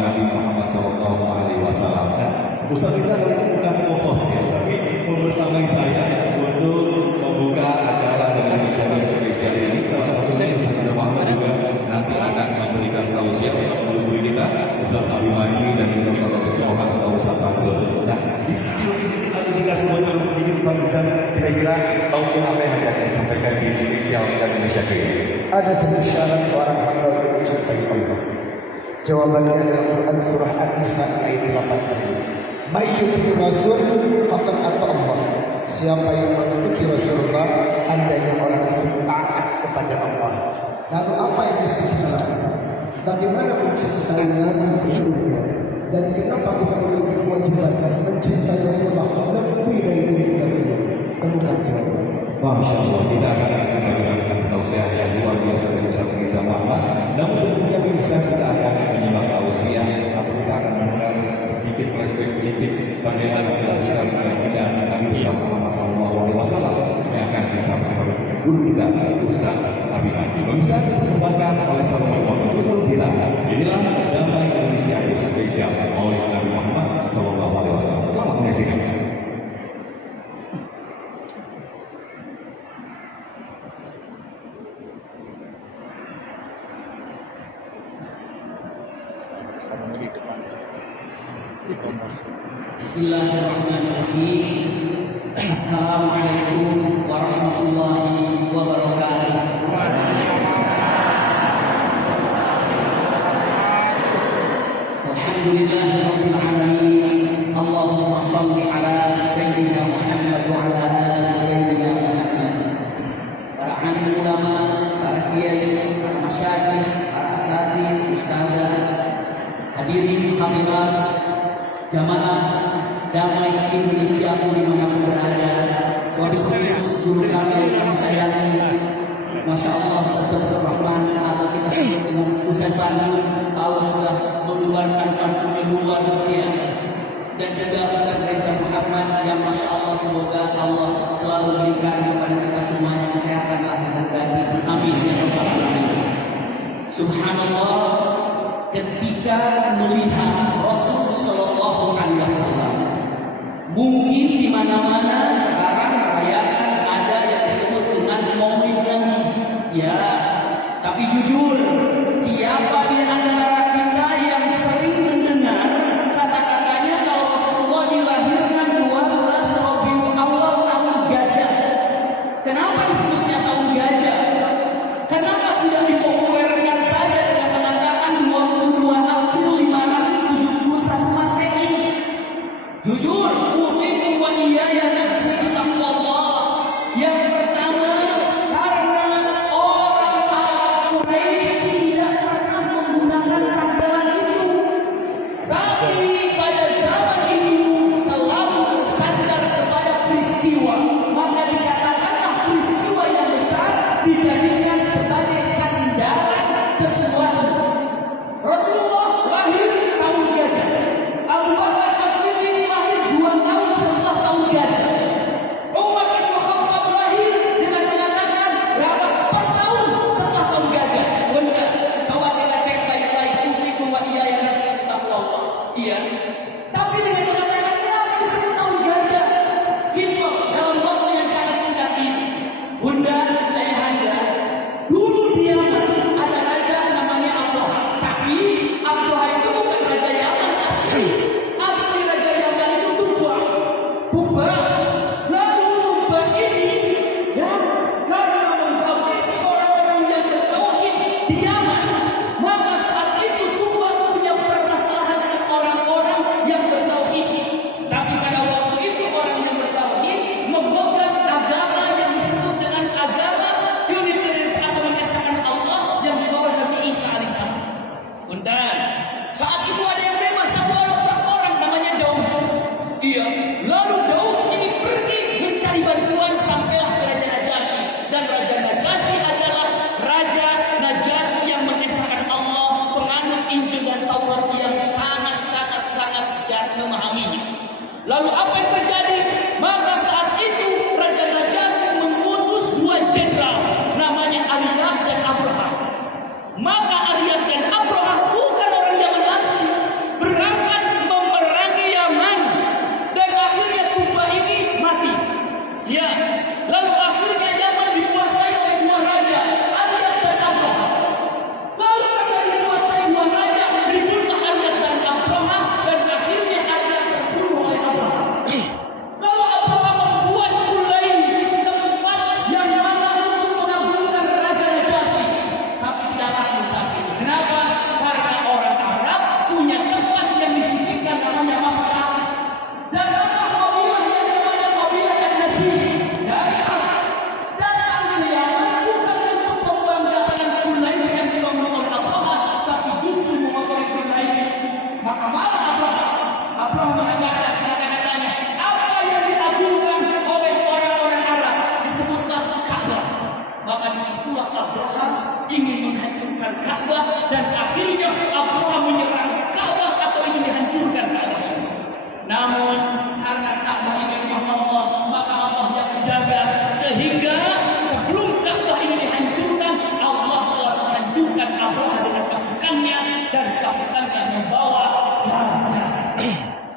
Nabi Muhammad SAW. Nah, Ustaz Rizal bukan co-host ya, tapi membersamai saya untuk membuka acara dengan isyara spesial ini. Salah satunya Ustaz Rizal Muhammad juga nanti akan memberikan tausiah untuk guru kita Ustaz Abimani dan juga Ustaz Muhammad atau Ustaz Fadil. Nah, di sini kita dikasih bocoran sedikit Ustaz Rizal, kira-kira tausiah apa yang akan disampaikan di spesial Indonesia ini? Ada satu syarat seorang hamba untuk mencintai Allah. Jawabannya adalah Quran surah An-Nisa ayat 8. Mayyuti Rasul faqad ata Allah. Siapa yang mengikuti Rasulullah, hendaknya orang itu taat kepada Allah. Lalu apa yang disebutkan? Bagaimana mencintai Nabi sebelumnya? Dan kenapa kita memiliki kewajiban mencintai Rasulullah lebih dari diri kita sendiri? Temukan jawaban. Masya Allah, kita akan mendengarkan tausiah yang luar biasa dari Ustaz Rizal Muhammad. Namun sebelumnya bisa kita akan menyimak tausiah atau kita akan mendengar sedikit flashback sedikit bagaimana pelajaran kita Nabi Muhammad SAW yang akan disampaikan oleh guru kita Ustaz Abimani. Pemirsa disempatkan oleh Salman Muhammad Rasul kita. Inilah Damai Indonesia spesial oleh Nabi Muhammad SAW. Selamat menyaksikan. Bismillahirrahmanirrahim. Assalamualaikum warahmatullahi wabarakatuh. Alhamdulillahirabbil alamin. Allahumma shalli ala sayyidina Muhammad wa ala ali sayyidina Muhammad. Para alim ulama, para kiai, para masyayikh, para asatidz, ustadzah, hadirin hadirat, jamaah Damai Indonesia dimanapun berada, wabil khusus guru kami yang disayangi, Masya Allah, Ustaz Dr. Rahman atau kita sebut dengan Ustaz Bandung, Allah sudah mengeluarkan kampungnya luar biasa. Dan juga Ustaz Rizal Muhammad yang Masya Allah semoga Allah selalu berikan kepada kita semuanya kesehatan lahir dan batin. Amin ya rabbal alamin. Subhanallah, ketika melihat Rasul Sallallahu Alaihi Wasallam, mungkin di mana-mana sekarang merayakan ada yang disebut dengan Maulid Nabi, ya. Tapi jujur, siapa di antara kita yang sering mendengar kata-katanya kalau Rasulullah dilahirkan 12 Rabiul Awal tahun gajah? Kenapa disebutnya tahun gajah? Kenapa tidak dipopulerkan saja dengan mengatakan 22 April 571 Masehi? Jujur, usikum wa iyaya nafsi taqwallah. Yang pertama, karena orang Arab Quraisy tidak pernah menggunakan tambahan itu. Tapi pada zaman ini selalu bersandar kepada peristiwa. Maka dikatakanlah peristiwa yang besar dijadikan sebagai sandaran sesuatu. Rasulullah lahir tahun gajah. Abu Bakar As-Siddiq lahir 2 tahun setelah tahun gajah. Umar bin Khattab lahir dengan mengatakan berapa 4 tahun setelah tahun gajah. Benar. Coba kita cek baik-baik. Usikum wa iyaya nafsi taqwallah. Iya. Tapi dengan mengatakan kenapa disebut tahun gajah? Simpel. Dalam waktu yang sangat singkat ini, Bunda, ayahanda, dulu di Yaman ada raja namanya Abdullah. Tapi Abdullah itu bukan raja Yaman asli. Asli raja Yaman itu Tuba. Lalu Tuba ini ya karena menghabisi orang-orang yang bertauhid di Yaman, maka saat itu Tuba punya permasalahan dengan orang-orang yang bertauhid. Tapi pada waktu itu orang yang bertauhid memegang agama yang disebut dengan agama Unitarianisme atau mengesahkan Allah yang dibawa Nabi Isa alaihissalam. Bentar, saat itu ada yang bebas satu orang namanya Daus. Iya, lalu Daus ini pergi mencari bantuan sampailah ke Raja Najasyi. Dan Raja Najasyi adalah Raja Najasyi yang mengesahkan Allah, penganut Injil dan Taurat yang sangat dan memahaminya. Lalu apa yang terjadi? Maka saat itu Raja Najasyi mengutus 2 jenderal namanya Ariyad dan Abraha. Maka Ariyad dan Abraha bukan orang Yaman asli, misalnya membawa gajah.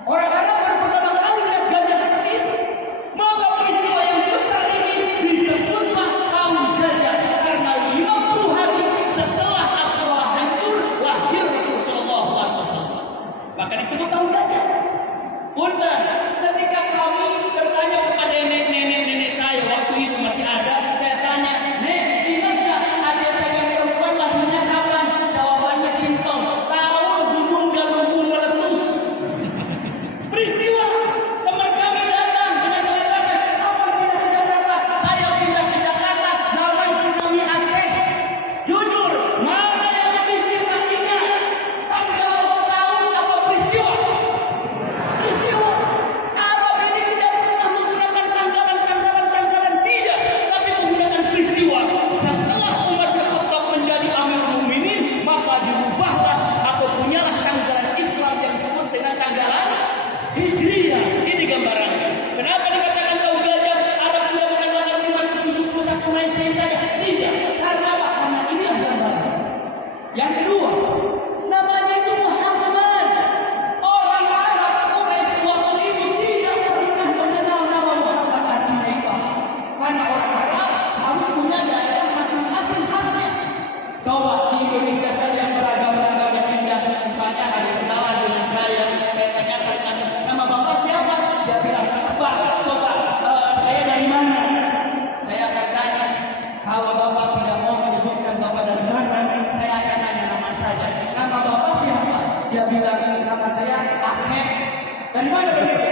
Orang Arab baru pertama kali lihat gajah seperti itu. Maka peristiwa yang besar ini disebutlah kaum gajah karena 50 hari setelah Abdullah hancur lahir Rasulullah SAW. Maka disebut kaum gajah. Punten, ketika kami bertanya kepada nenek saya waktu itu masih ada, saya tanya, "Nek, ingat gak adik saya perempuan lahirnya kapan?" Jawabannya simpel, "Tahun gunung galunggung meletus." Peristiwa teman kami datang dengan mengatakan, "Kapan pindah ke Jakarta?" Saya pindah ke Jakarta zaman tsunami Aceh. Jujur, mana yang lebih kita ingat? Tanggal, tahun, apa peristiwa? Peristiwa. Arab ini tidak pernah menggunakan tanggalan tidak, tapi menggunakan peristiwa. Setelah Umar bin Khattab menjadi Amir Mukminin, maka dirubahlah atau punyalah tanggalan Islam yang disebut dengan tanggalan Hijriyah. Ini gambarannya. Kenapa dikatakan kaum gajah? Arab tidak menanggalkan 571 Masehi saja. Tidak. Karena apa? Karena inilah gambarannya. Yang kedua, namanya itu Muhammad. Orang Arab Quraisy waktu itu tidak pernah mengenal nama Muhammad artinya itu apa. Karena orang Arab harus punya daerah masing-masing khasnya. Coba di Indonesia saja yang beragam-agam yang indah. Misalnya ada kenalan dengan saya tanyakan nama bapak siapa? Dia bilang, "Pak, coba saya dari mana?" Saya akan tanya. Kalau bapak tidak mau menyebutkan bapak dari mana, saya akan tanya nama saja. Nama bapak siapa? Dia bilang, "Nama saya Asep." Dari mana begitu?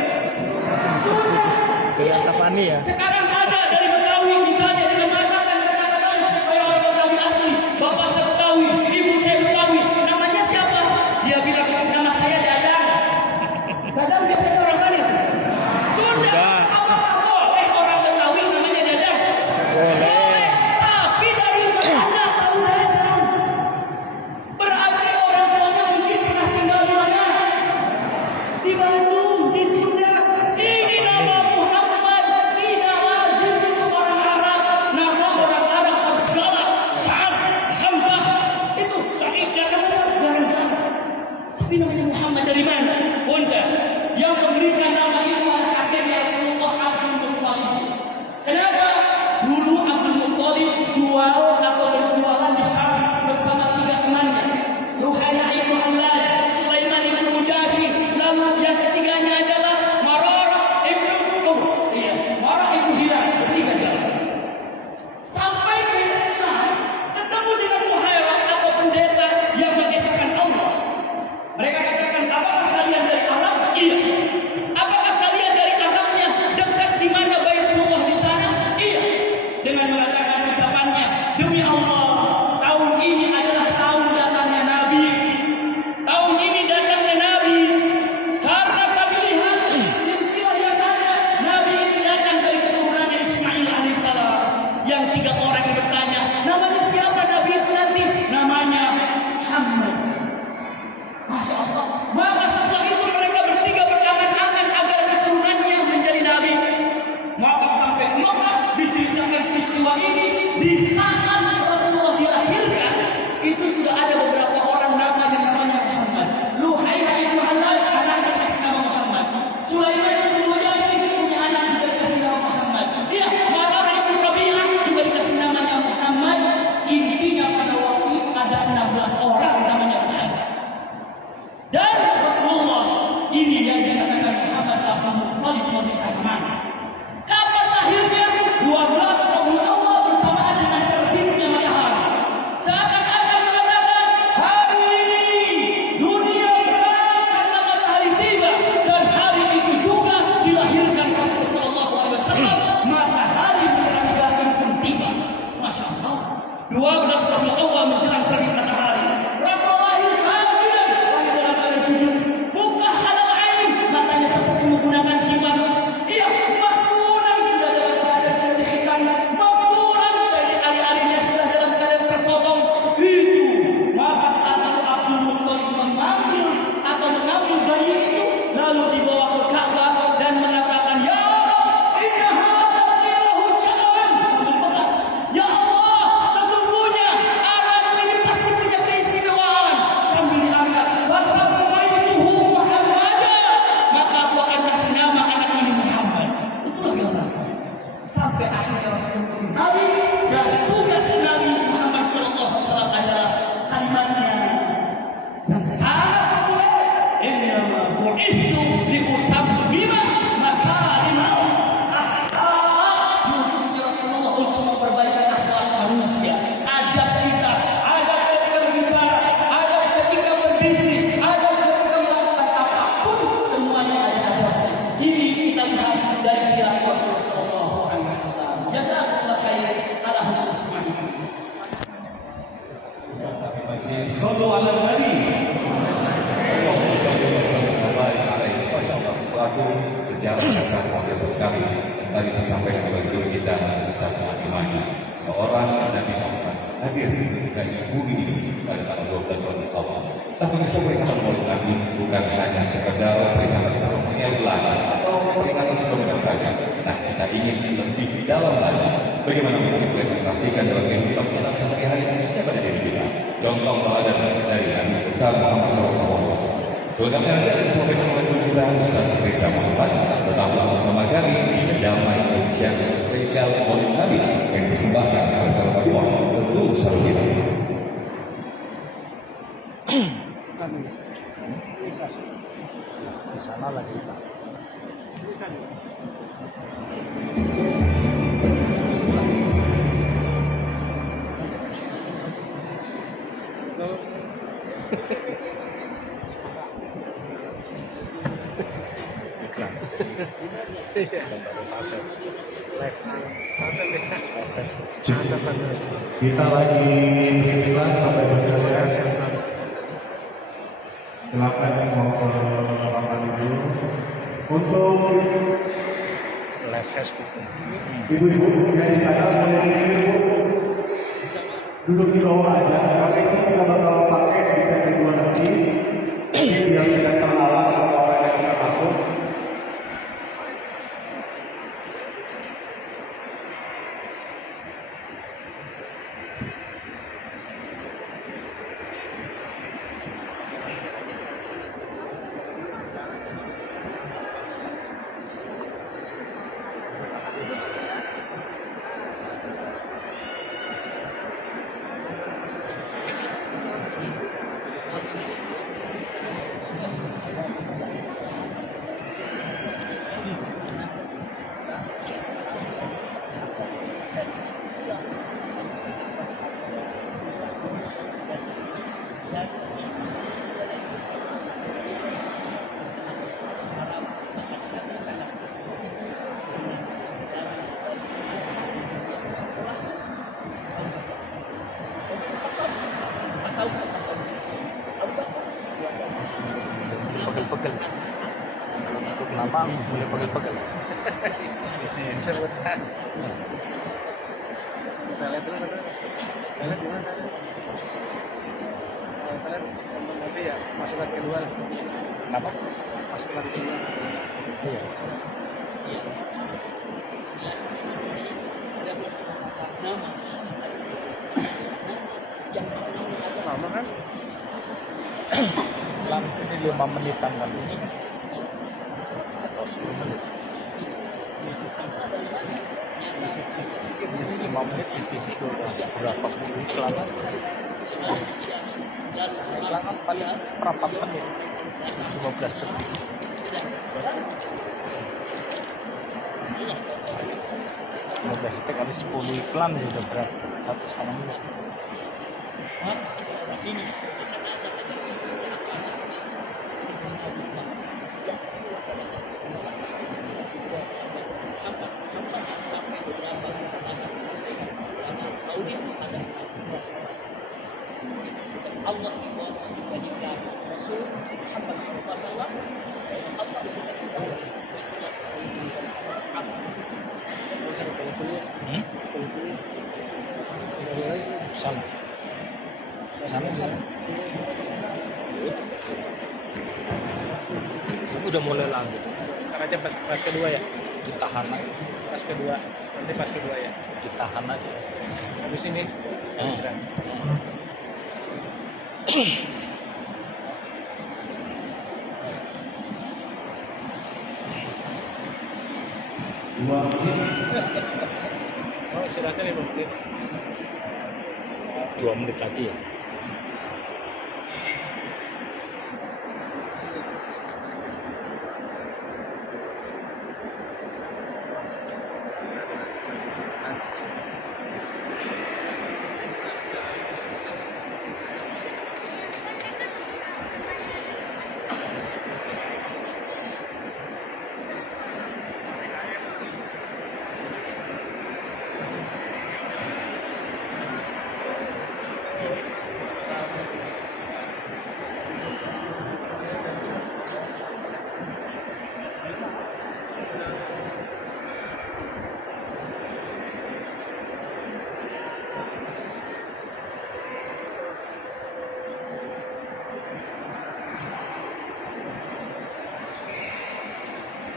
Sudah. Dengan Tapani ya. Sekarang ada dari Betawi misalnya dengan mengatakan kata-katanya, "Saya orang Betawi asli, bapak saya Betawi, ibu saya Betawi, namanya siapa?" Dia bilang, "Nama saya Dadang." Dadang biasanya orang mana? Sudah. Apakah boleh orang Betawi namanya Dadang? Boleh. Tapi dari mana tahu Dadang? Berarti orang tuanya mungkin pernah tinggal di mana? Di Bandung, di Sunda. Ini nama Muhammad tidak lazim untuk orang Arab. Nama orang Arab harus galak, Sa'ad, Hamzah. Itu Sa'id dan Hamzah jarang-jarang. Tapi namanya Muhammad dari mana? Punten, yang memberikan nama itu adalah kakeknya Rasulullah Abdul Muttalib. Kenapa? Dulu Abdul Muttalib jual atau berjualan di Syam bersama 3 temannya. Ruhayna ibnu Halal, Sulaiman ibnu Mujashid, lalu yang ketiganya adalah Mararah ibnu Hilal. Bertiga jalan. Sampai ke Syam, ketemu dengan Muhairab atau pendeta yang mengesahkan Allah. Mereka katakan, "Apakah kalian dari Arab?" "Iya." "Apakah kalian dari Arabnya dekat di mana Baitullah di sana?" "Iya." Dengan mengatakan ucapannya, "Demi Allah, tahun ini adalah tahun datangnya Nabi. Tahun ini datangnya Nabi. Karena kami lihat silsilah yang ada, Nabi ini datang dari keturunannya Ismail alaihissalam." Yang 3 orang bertanya, "Namanya siapa Nabi itu nanti?" "Namanya Muhammad." Masya Allah. Maka setelah itu mereka bertiga berangan-angan agar keturunannya menjadi Nabi. Maka sampai Mekah diceritakan peristiwa ini. Di saat Rasulullah dilahirkan, itu sudah ada beberapa orang nama yang namanya Muhammad. Luhayna ibnu Halal, anaknya dikasih nama Muhammad. Sulaiman ibnu Mujashid punya anak juga dikasih nama Muhammad. Dia Mararah ibnu Rabi'ah juga dikasih namanya Muhammad. Intinya pada waktu itu ada 16 orang namanya Muhammad. Dan Rasulullah ini yang dikatakan Muhammad Abdul Muttalib mau dikatakan. Kapan lahirnya? 12 Rabiul Awal bersamaan dengan terbitnya matahari. Seakan-akan mengatakan, hari ini dunia berang karena matahari tiba, dan hari itu juga dilahirkan Rasulullah SAW. Matahari berang pun tiba. Masya Allah. 12 Rabiul Awal menjelang terbit matahari. Rasulullah sajidan, lahir dalam keadaan sujud. Buka halal ain, matanya seperti menggunakan sifat. Iya, mahmuran sudah dalam keadaan sudah dihitam. Maksuran dari ari-arinya sudah dalam keadaan terpotong. Itu. Maka saat itu Abdul Muttalib mengambil bayi itu, lalu dibawa ke Ka'bah dan mengatakan, "Ya Allah, inna hadha lahu sya'an." Sambil pegang, "Ya Allah, sesungguhnya anakku ini pasti punya keistimewaan." Sambil diangkat, sangat luar biasa sekali. Tadi disampaikan oleh guru kita Ustaz Muhammad, seorang Nabi Muhammad hadir dari bumi ini pada tanggal 12 Ramadan. Tahun ini peringatan Maulid Nabi bukan hanya sekedar peringatan seremonial belaka atau peringatan seremonial saja. Nah, kita ingin lebih di dalam lagi bagaimana mengimplementasikan dalam kehidupan kita sehari-hari khususnya pada diri kita. Contoh teladan dari Nabi besar Muhammad SAW. Selengkapnya nanti akan disampaikan oleh guru kita Ustaz Reza Muhammad. Tetaplah bersama kami di Damai Indonesia spesial Maulid Nabi yang dipersembahkan oleh sahabat Allah tentu bersama kita. Di sana lagi Pak. Kita lagi beriklan Bapak Ibu sekalian. Silakan yang mau ke lapangan dulu. Untuk ibu-ibu yang di sana duduk di bawah aja karena itu kita bakal pakai di sesi 2 nanti. Jadi biar tidak terhalang sama orang yang kita masuk. Pegel-pegel. Untuk lama boleh pegel-pegel. Ini sebutan. Kita lihat dulu. Kita lihat gimana? Kita lihat nanti ya masukan kedua. Kenapa? Masukan kedua. Iya. Lama kan? Langsung ini 5 menitan kan atau 10 menit. Di sini 5 menit itu berapa puluh iklan? Iklan paling berapa menit? 15 detik. 15 detik kali 10 iklan sudah berapa? 1,5 menit. Ini Allah dijadikan Rasul Muhammad SAW. Allah yang kita cintai. Sana. Udah mulai lanjut. Sekarang aja pas kedua ya, Ditahan aja. pas kedua, nanti pas kedua ya. Ditahan aja. Habis ini, habis ini. Oh istirahatnya 5 menit. 2 menit lagi ya.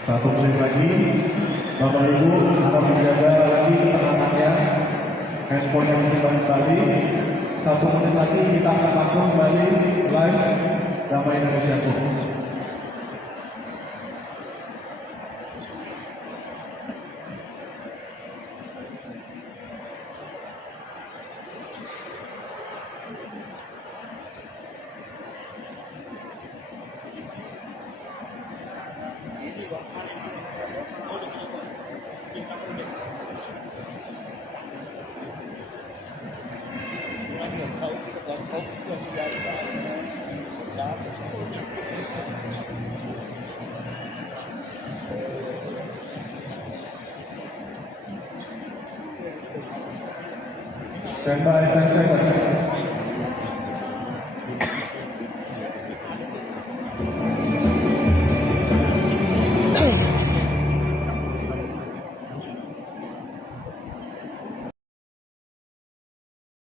1 menit lagi. Bapak Ibu harap menjaga lagi ketenangannya. Handphone yang masih kembali. 1 menit lagi kita akan masuk kembali live Damai Indonesia Tour. Stand by 10 seconds.